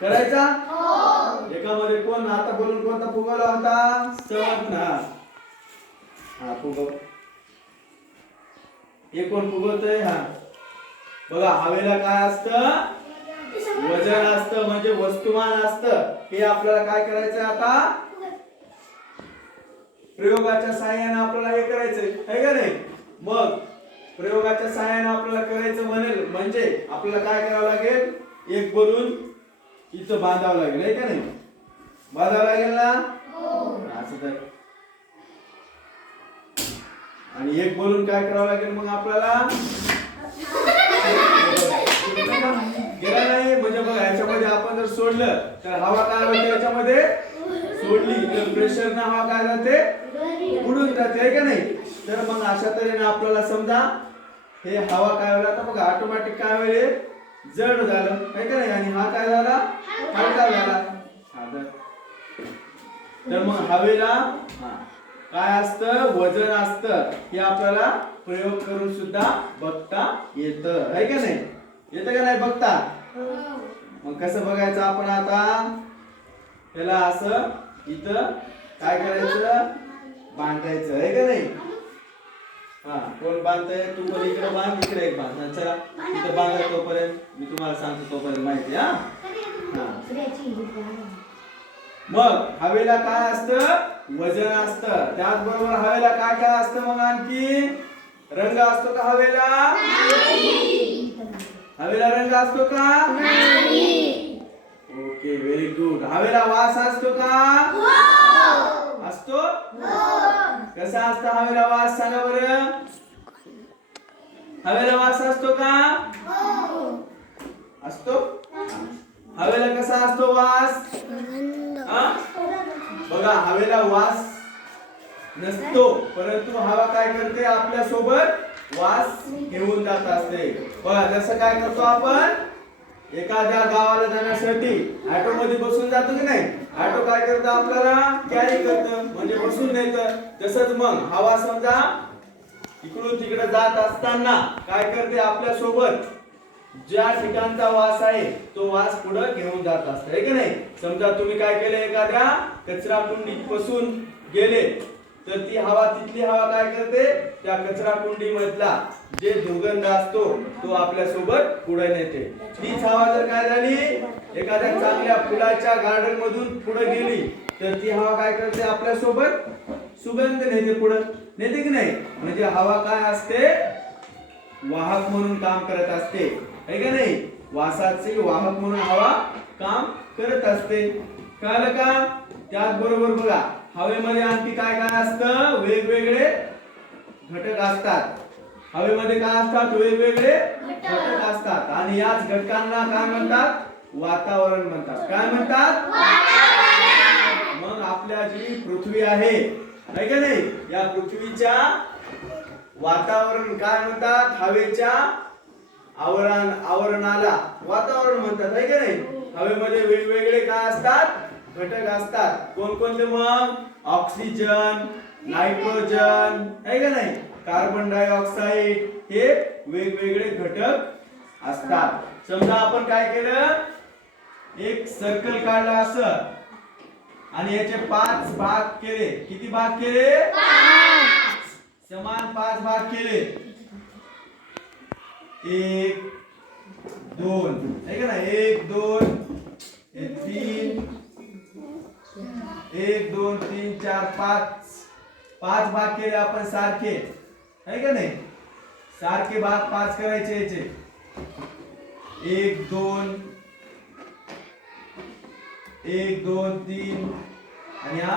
करायचा एकामध्ये कोण आता बोलून कोणता फुगवला होता सण हा फुगव हे कोण फुगवतोय हा बघा हवेला काय असतं वजन असतं म्हणजे वस्तुमान असतं हे आपल्याला काय करायचंय आता प्रयोगाच्या सहाय्याने आपल्याला हे करायचंय आहे का नाही मग प्रयोगाच्या सहाय्याने आपल्याला करायचं म्हणजे आपल्याला काय करावं लागेल एक बोलून इथं बांधावं लागेल आहे का नाही बांधावं लागेल ना असं तर आणि एक बोलून काय करावं लागेल मग आपल्याला गेला नाही म्हणजे बघा याच्यामध्ये आपण जर सोडलं तर हवा काय होते याच्यामध्ये सोडली तर प्रेशर ना हवा काय जाते उडून जाते आहे का नाही तर मग अशा तऱ्हेने आपल्याला समजा हे हवा काय होईल आता बघा ऑटोमॅटिक काय होईल जड झालं आहे का नाही आणि हा काय झाला हलका झाला तर मग हवेला काय असतं वजन असतं हे आपल्याला प्रयोग करून सुद्धा बघता येतं आहे का नाही येतं का नाही बघता मग कसं बघायचं आपण आता त्याला असं इथं काय करायचं बांधायचं आहे का नाही हा कोण बांधतंय तू पण इकडे बांध इकडे एक बांध चला इथं बांधा तोपर्यंत मी तुम्हाला सांगतो तोपर्यंत माहिती हा मग हवेला काय असतं वजन असतं त्याचबरोबर हवेला काय काय असतं मग आणखी रंग असतो का हवेला हवेला रंग असतो का ओके व्हेरी गुड हवेला वास असतो का असतो कसा असतो हवेला वास सांगा बरं हवेला वास असतो का असतो हवेला कसा असतो वास बघा हवेला वास नसतो परंतु हवा काय करते आपल्या सोबत वास घेऊन जात असते बघा जसं काय करतो आपण एखाद्या गावाला जाण्यासाठी ऑटो मध्ये बसून जातो की नाही ऑटो काय करतो आपल्याला कॅरी करतं म्हणजे बसून नेतं तसंच मग हवा समजा इकडून तिकडे जात असताना काय करते आपल्या सोबत ज्या ठिकाणचा वास आहे तो वास पुढे घेऊन जात असतो आहे की नाही समजा तुम्ही काय केले एखाद्या कचरा कुंडीत बसून गेले तर ती हवा तिथली हवा काय करते त्या कचरा कुंडी मधला जे दुर्गंध असतो तो आपल्या सोबत पुढे नेते तीच हवा जर काय झाली एखाद्या चांगल्या फुलाच्या गार्डन मधून पुढे गेली तर ती हवा काय करते आपल्या सोबत सुगंध नेते पुढे नेते की नाही म्हणजे हवा काय असते वाहक म्हणून काम करत असते आहे का नाही वासाचे वाहक म्हणून हवा काम करत असते कळलं का त्याचबरोबर बघा हवेमध्ये आणखी काय काय असतं वेगवेगळे घटक असतात हवेमध्ये काय असतात वेगवेगळे घटक असतात आणि याच घटकांना काय म्हणतात वातावरण म्हणतात काय म्हणतात मग आपल्या जी पृथ्वी आहे का नाही या पृथ्वीच्या वातावरण काय म्हणतात हवेच्या आवरणाला वातावरण म्हणतात आहे का नाही हवेमध्ये वेगवेगळे काय असतात घटक असतात कोणकोणते मग ऑक्सिजन नायट्रोजन आहे का नाही कार्बन डायऑक्साइड हे वेगवेगळे घटक असतात समजा आपण काय केलं एक सर्कल काढला असं आणि याचे 5 भाग केले किती भाग केले 5 समान 5 भाग केले 1 2 आहे का ना 1 2 3 1 2 3 4 5 भाग केले आपण सारखे आहे का नाही सारखे भाग 5 करायचे याचे 1 2 1 2 3 आणि हा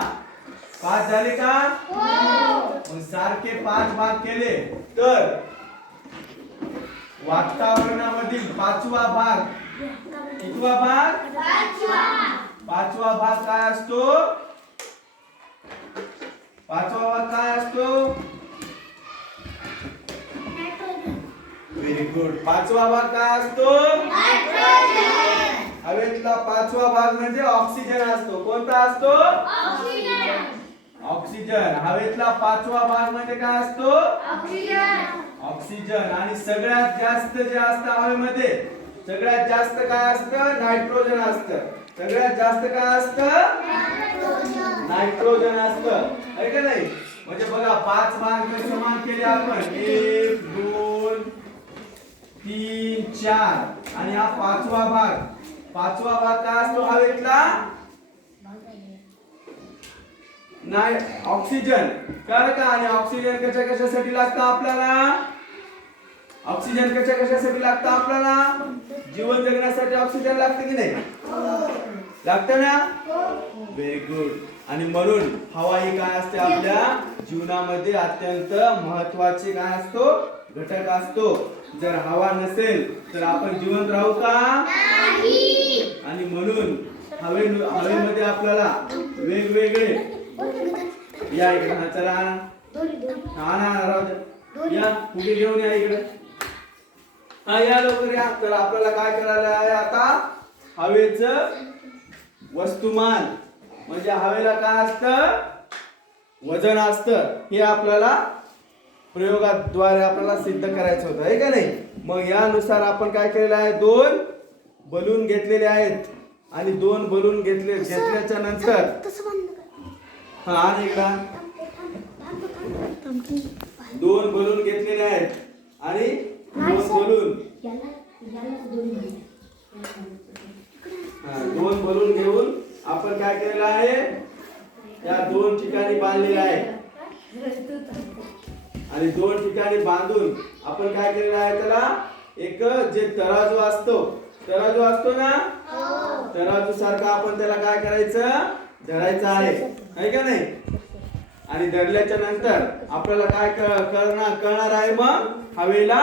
5 झाले का मग सारखे 5 भाग केले तर वातावरणामधील 5वा भाग कितवा भाग 5वा भाग काय असतो 5वा भाग काय असतो व्हेरी गुड 5वा भाग काय असतो हवेतला 5वा भाग म्हणजे ऑक्सिजन असतो कोणता असतो ऑक्सिजन हवेतला 5वा भाग म्हणजे काय असतो ऑक्सिजन आणि सगळ्यात जास्त जे असतं हवेमध्ये सगळ्यात जास्त काय असतं नायट्रोजन असतं सगळ्यात जास्त काय असतं नायट्रोजन असतं आहे का नाही म्हणजे बघा 5 भाग समान केले आपण 1 2 3 4 आणि हा पाचवा भाग काय असतो हवेतला नाही ऑक्सिजन कारण का आणि ऑक्सिजन कशासाठी लागतं आपल्याला ऑक्सिजन कशासाठी लागतं आपल्याला जीवन जगण्यासाठी ऑक्सिजन लागतं की नाही लागतं ना व्हेरी गुड आणि म्हणून हवा ही काय असते आपल्या जीवनामध्ये अत्यंत महत्त्वाचे काय असतो घटक असतो जर हवा नसेल तर आपण जिवंत राहू का नाही आणि म्हणून हवेमध्ये आपल्याला वेगवेगळे या इकडे हा चला या कुठे घेऊन या इकडे हा या लवकर या तर आपल्याला काय करायला आहे आता हवेचं वस्तुमान म्हणजे हवेला काय असतं वजन असतं हे आपल्याला प्रयोगाद्वारे आपल्याला सिद्ध करायचं होतं आहे का नाही मग यानुसार आपण काय केलेलं आहे 2 बलून घेतलेले आहेत आणि 2 बलून घेतल्याच्या नंतर हा आणि इकडे 2 बलून घेतलेले आहेत आणि 2 बलून 2 बलून घेऊन आपण काय केलेलं आहे या 2 ठिकाणी बांधलेले आहे आणि 2 ठिकाणी बांधून आपण काय केलेलं आहे त्याला एक जे तराजू असतो ना तराजू सारखा आपण त्याला काय करायचं धरायचं आहे का नाही आणि धरल्याच्या नंतर आपल्याला काय कळणार आहे मग हवेला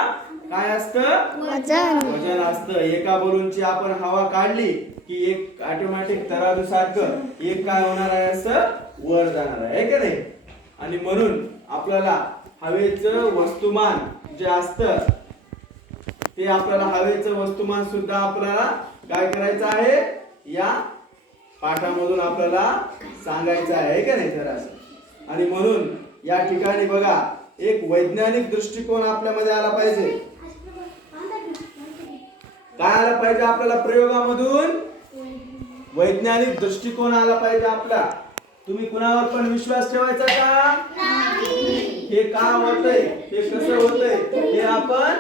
काय असतं वजन असतं एका बलूनची आपण हवा काढली की एक ऑटोमॅटिक तराजू सारखं एक काय होणार आहे असं वर जाणार आहे का नाही आणि म्हणून आपल्याला हवेचं वस्तुमान जे असतं ते आपल्याला हवेचं वस्तुमान सुद्धा आपल्याला काय करायचं आहे या पाठामधून आपल्याला सांगायचं आहे का नाही जरा आणि म्हणून या ठिकाणी बघा एक वैज्ञानिक दृष्टिकोन आपल्यामध्ये आला पाहिजे काय आला पाहिजे आपल्याला प्रयोगामधून वैज्ञानिक दृष्टिकोन आला पाहिजे आपला तुम्ही कुणावर पण विश्वास ठेवायचा का हे का होतंय हे कसं होतंय हे आपण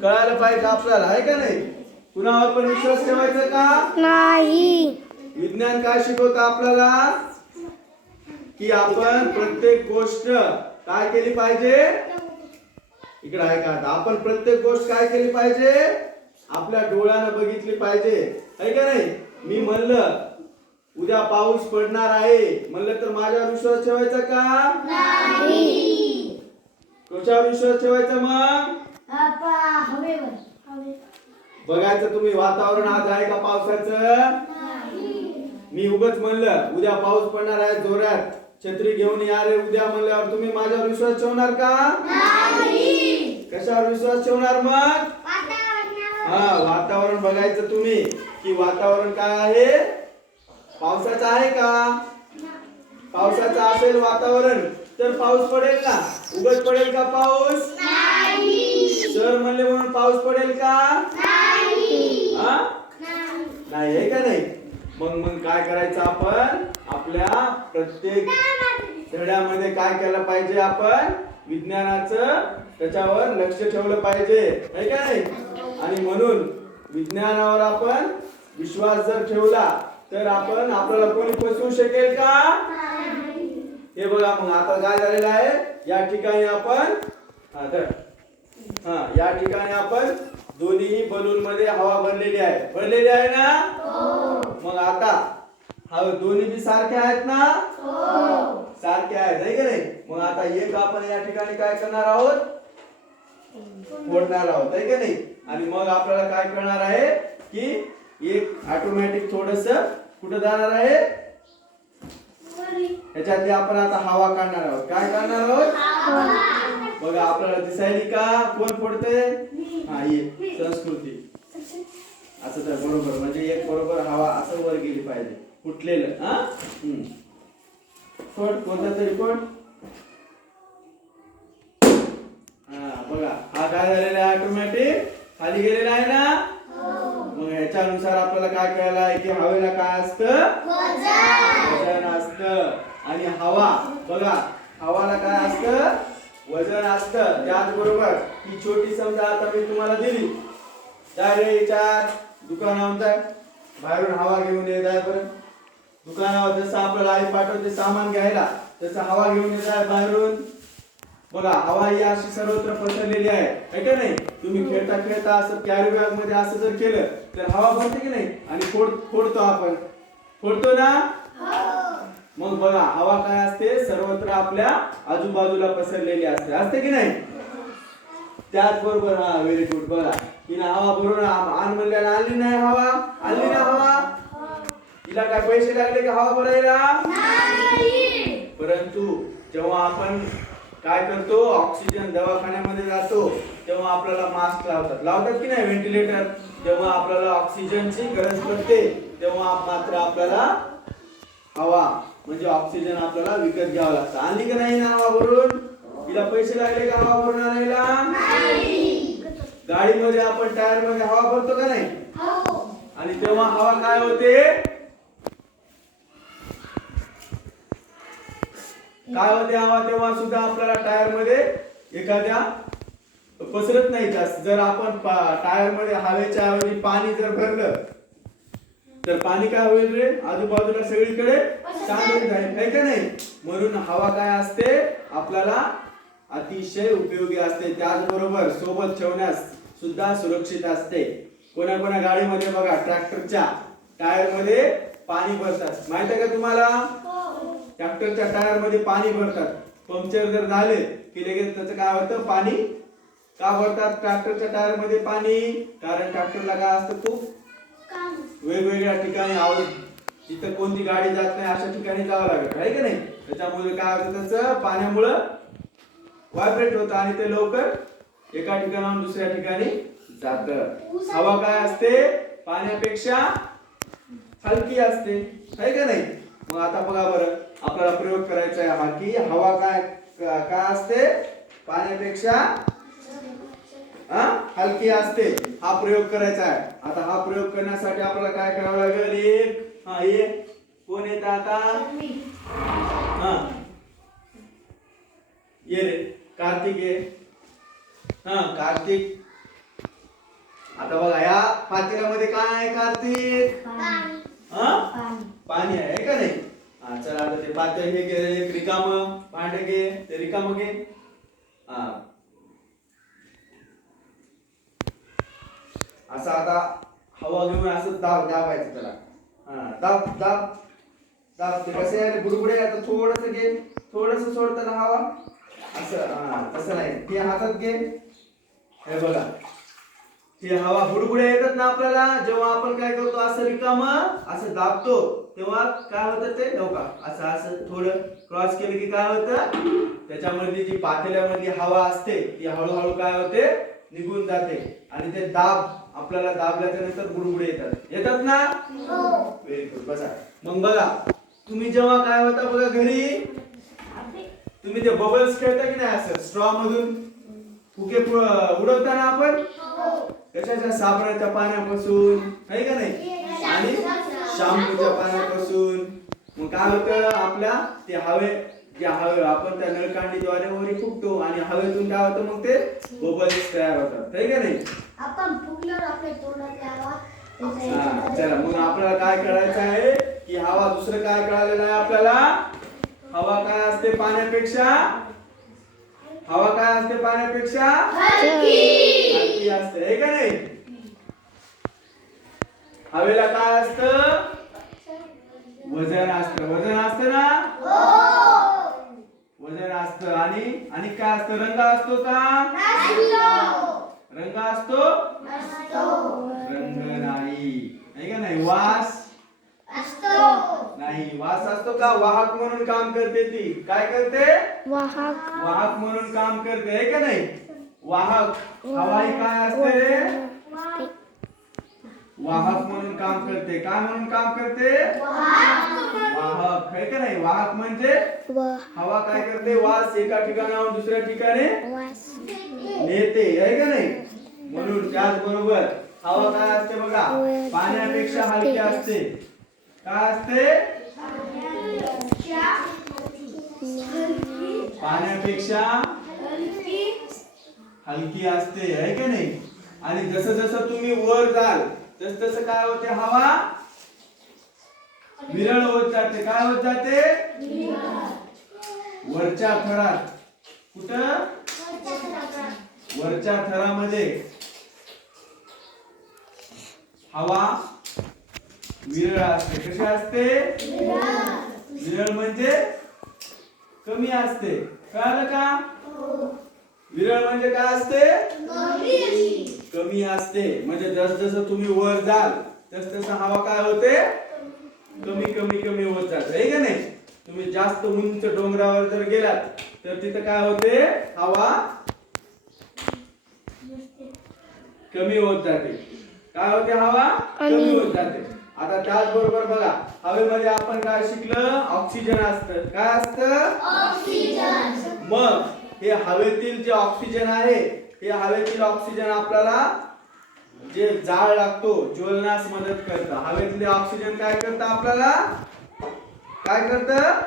कळायला पाहिजे आपल्याला आहे का नाही कुणावर पण विश्वास ठेवायचा का नाही विज्ञान काय शिकवतं आपल्याला की आपण प्रत्येक गोष्ट काय केली पाहिजे इकडे ऐका आपण प्रत्येक गोष्ट काय केली पाहिजे आपल्या डोळ्यानं बघितली पाहिजे आहे का नाही मी म्हणलं उद्या पाऊस पडणार आहे म्हणलं तर माझ्यावर विश्वास ठेवायचा का नाही कशावर विश्वास ठेवायचा मग बघायचं तुम्ही वातावरण आज आहे का पावसाचं मी उगाच म्हणलं उद्या पाऊस पडणार आहे जोरात छत्री घेऊन या रे उद्या म्हणल्यावर तुम्ही माझ्यावर विश्वास ठेवणार का नाही कशावर विश्वास ठेवणार मग हा वातावरण बघायचं तुम्ही की वातावरण काय आहे पावसाचं आहे का पावसाचं असेल वातावरण तर पाऊस पडेल का उगाच पडेल का पाऊस सर म्हणले म्हणून पाऊस पडेल का नाही आहे का नाही मग काय करायचं आपण आपल्या प्रत्येक धड्यामध्ये काय केलं पाहिजे आपण विज्ञानाचं त्याच्यावर लक्ष ठेवलं पाहिजे आहे का नाही आणि म्हणून विज्ञानावर आपण विश्वास जर ठेवला तर आपण आपल्याला कोणी फसवू शकेल का हे बघा मग आता काय झालेलं आहे या ठिकाणी आपण या ठिकाणी आपण दोन्ही बलून मध्ये हवा भरलेली आहे ना मग आता हा दोन्ही बी सारखे आहेत ना सारखे आहेत नाही का नाही मग आता एक आपण या ठिकाणी काय करणार आहोत फोडणार आहोत आहे का नाही आणि मग आपल्याला काय करणार आहे की एक ऑटोमॅटिक थोडस कुठं जाणार आहे याच्यातली आपण आता हवा काढणार आहोत काय करणार आहोत बघा आपल्याला दिसायली का कोण फोडते हा ये संस्कृती असं तर बरोबर म्हणजे एक बरोबर हवा असं वर गेली पाहिजे फुटलेलं हा फोड कोणता तरी फोड हा बघा हा काय झालेला आहे ऑटोमॅटिक खाली गेलेला आहे ना मग ह्याच्यानुसार आपल्याला काय कळायला आहे की हवेला काय असतं वजन असतं आणि हवा बघा हवाला काय असतं वजन असतं त्याचबरोबर ही छोटी समजा आता मी तुम्हाला दिली चार दुकानावर बाहेरून हवा घेऊन येत आहे बरं दुकानावर जसं आपल्याला आई पाठवते सामान घ्यायला तसं हवा घेऊन येत आहे बाहेरून बघा हवा ही अशी सर्वत्र पसरलेली आहे का नाही तुम्ही खेळता खेळता असं कॅरी बॅग मध्ये असं जर केलं तर हवा भरते की नाही आणि फोडतो आपण फोडतो ना मग बघा हवा काय असते सर्वत्र आपल्या आजूबाजूला पसरलेली असते की नाही त्याचबरोबर हा व्हेरी गुड बघा हिने हवा भरून आण म्हणल्याला आणली नाही हवा आणली ना हवा तिला काय पैसे लागले का हवा भरायला परंतु जेव्हा आपण काय करतो ऑक्सिजन दवाखान्यामध्ये जातो तेव्हा आपल्याला मास्क लावतात की नाही व्हेंटिलेटर जेव्हा आपल्याला ऑक्सिजनची गरज पडते तेव्हा मात्र आपल्याला हवा म्हणजे ऑक्सिजन आपल्याला विकत घ्यावं लागतं आणली का नाही ना हवा भरून तिला पैसे लागले का हवा भरून आणायला गाडीमध्ये आपण टायर मध्ये हवा भरतो का नाही आणि तेव्हा हवा काय होते हवा तेव्हा सुद्धा आपल्याला टायर मध्ये एखाद्या पसरत नाही जास्त जर आपण टायर मध्ये हवेच्या ऐवजी पाणी जर भरलं तर पाणी काय होईल रे आजूबाजूला सगळीकडे सांडून जाईल आहे का नाही म्हणून हवा काय असते आपल्याला अतिशय उपयोगी असते त्याचबरोबर सोबत ठेवण्यास सुद्धा सुरक्षित असते कोणा गाडीमध्ये बघा ट्रॅक्टरच्या टायर मध्ये पाणी भरतात माहित आहे का तुम्हाला ट्रॅक्टरच्या टायर मध्ये पाणी भरतात पंक्चर जर झाले की लगेच त्याचं काय होतं पाणी का भरतात ट्रॅक्टरच्या टायर मध्ये पाणी कारण ट्रॅक्टरला काय असतं खूप वेगवेगळ्या ठिकाणी जिथं कोणती गाडी जात नाही अशा ठिकाणी जावं लागत आहे का नाही त्याच्यामुळे काय होतं त्याचं पाण्यामुळं व्हायब्रेट होतं आणि ते लवकर एका ठिकाणाहून दुसऱ्या ठिकाणी जातं हवा काय असते पाण्यापेक्षा हलकी असते आहे का नाही मग आता बघा बरं आपल्याला प्रयोग करायचा आहे हा की हवा काय असते पाण्यापेक्षा हलकी असते हा प्रयोग करायचा आहे आता हा प्रयोग करण्यासाठी आपल्याला काय करावं लागेल एक कोण येत आता ये रे कार्तिक ये कार्तिक आता बघा या पातेल्यामध्ये काय आहे कार्तिक पाणी आहे का नाही चला आता ते पातेल हे घे एक रिकाम भांडे घे ते रिकाम घे असं आता हवा घेऊन असं दाबायचं त्याला दाब दाब दाब ते कसे आहे बुडबुडे आता थोडस घे थोडस सोड त्याला हवा असं तसं नाही ते हातात घे हे बघा ते हवा बुडबुडे येतात ना आपल्याला जेव्हा आपण काय करतो असं रिकाम असं दाबतो तेव्हा काय होतं ते नौका असं असं थोडं क्रॉस केलं की काय होतं त्याच्यामध्ये जी पातेल्यामधली हवा असते ती हळूहळू काय होते निघून जाते आणि ते दाब आपल्याला दाबल्याच्या नंतर बुडबुडे येतात ना व्हेरी गुड बसा मग बघा तुम्ही जेव्हा काय होता बघा घरी तुम्ही ते बबल्स खेळता की नाही असं स्ट्रॉ मधून फुगे उडवताना आपण कशाच्या साबणाच्या पाण्यापासून आहे का नाही आणि शॅम्पूच्या पाण्यापासून मग काय होतं आपल्या ते हवे आपण त्या नळकांडीद्वारे वरी फुकतो आणि हवेतून काय होतं मग ते बबल्स तयार होतात आहे का नाही आपण फुकल्यावर आपल्या तोंडात हवा चला मग आपल्याला काय करायचं आहे की हवा दुसरं काय कळालेलं आहे आपल्याला हवा काय असते पाण्यापेक्षा हलकी असते हे का नाही हवेला काय असतं वजन असतं ना वजन असतं आणि काय असतं रंग असतो का रंग असतो रंग नाही का नाही वास नाही वास असतो का वाहक म्हणून काम करते ती काय करते वाहक म्हणून काम करते आहे का नाही वाहक हवा ही काय असते वाहक म्हणून काम करते काय म्हणून काम करते वाहक आहे का नाही वाहक म्हणजे हवा काय करते वास एका ठिकाणाहून दुसऱ्या ठिकाणी नेते आहे का नाही म्हणून त्याचबरोबर हवा काय असते बघा, पाण्यापेक्षा हलकी असते. काय असते? पाण्यापेक्षा हलकी असते, आहे का नाही? आणि जसं जसं तुम्ही वर जाल तस तसं काय होते, हवा विरळ होत जाते. काय होत जाते? वरच्या थरात. कुठं? वरच्या थरामध्ये हवा विरळ असते. कशी असते? विरळ म्हणजे कमी असते. कळलं का? विरळ म्हणजे काय असते? कमी असते. म्हणजे जस जसं तुम्ही वर जाल तस तसं हवा काय होते? कमी कमी कमी होत जाते, आहे का नाही? तुम्ही जास्त उंच डोंगरावर जर गेलात तर तिथं काय होते? हवा कमी होत जाते. काय होते? हवा कमी होत जाते. आता त्याचबरोबर बघा, हवेमध्ये आपण काय शिकलं? ऑक्सिजन असतं. काय असतं? ऑक्सिजन. मग हे हवेतील जे ऑक्सिजन आहे, हे हवेतील ऑक्सिजन आपल्याला जे जाळ लागतो ज्वलनास मदत करतं. हवेतले ऑक्सिजन काय करतं? आपल्याला काय करतं?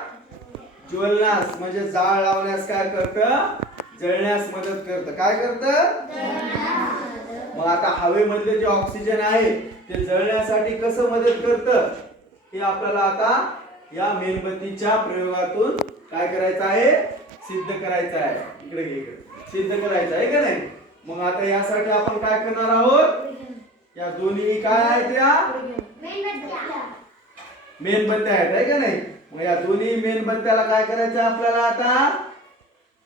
ज्वलनास म्हणजे जाळ लावण्यास काय करतं? जळण्यास मदत करतं. काय करतं? मग आता हवेमधले जे ऑक्सिजन आहे ते जळण्यासाठी कसं मदत करतं हे आपल्याला आता या मेणबत्तीच्या प्रयोगातून काय करायचं आहे? सिद्ध करायचं आहे. इकडे घे, इकडे सिद्ध करायचं आहे का नाही? मग आता यासाठी आपण काय करणार आहोत? या दोन्ही काय आहेत? या मेणबत्त्या आहेत, आहे का नाही? मग या दोन्ही मेणबत्त्याला काय करायचं आहे आपल्याला? आता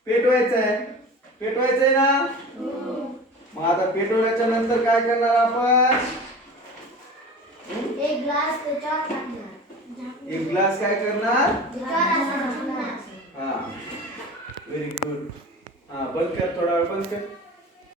पेटवायचं आहे. पेटवायचं आहे ना? मग आता पेटवल्याच्या नंतर काय करणार आपण? एक ग्लास त्याच्यावर टाकणार. एक ग्लास काय करणार? त्याच्यावर असं टाकणार. हा, व्हेरी गुड. हा, बंद कर, थोडा वेळ बंद कर.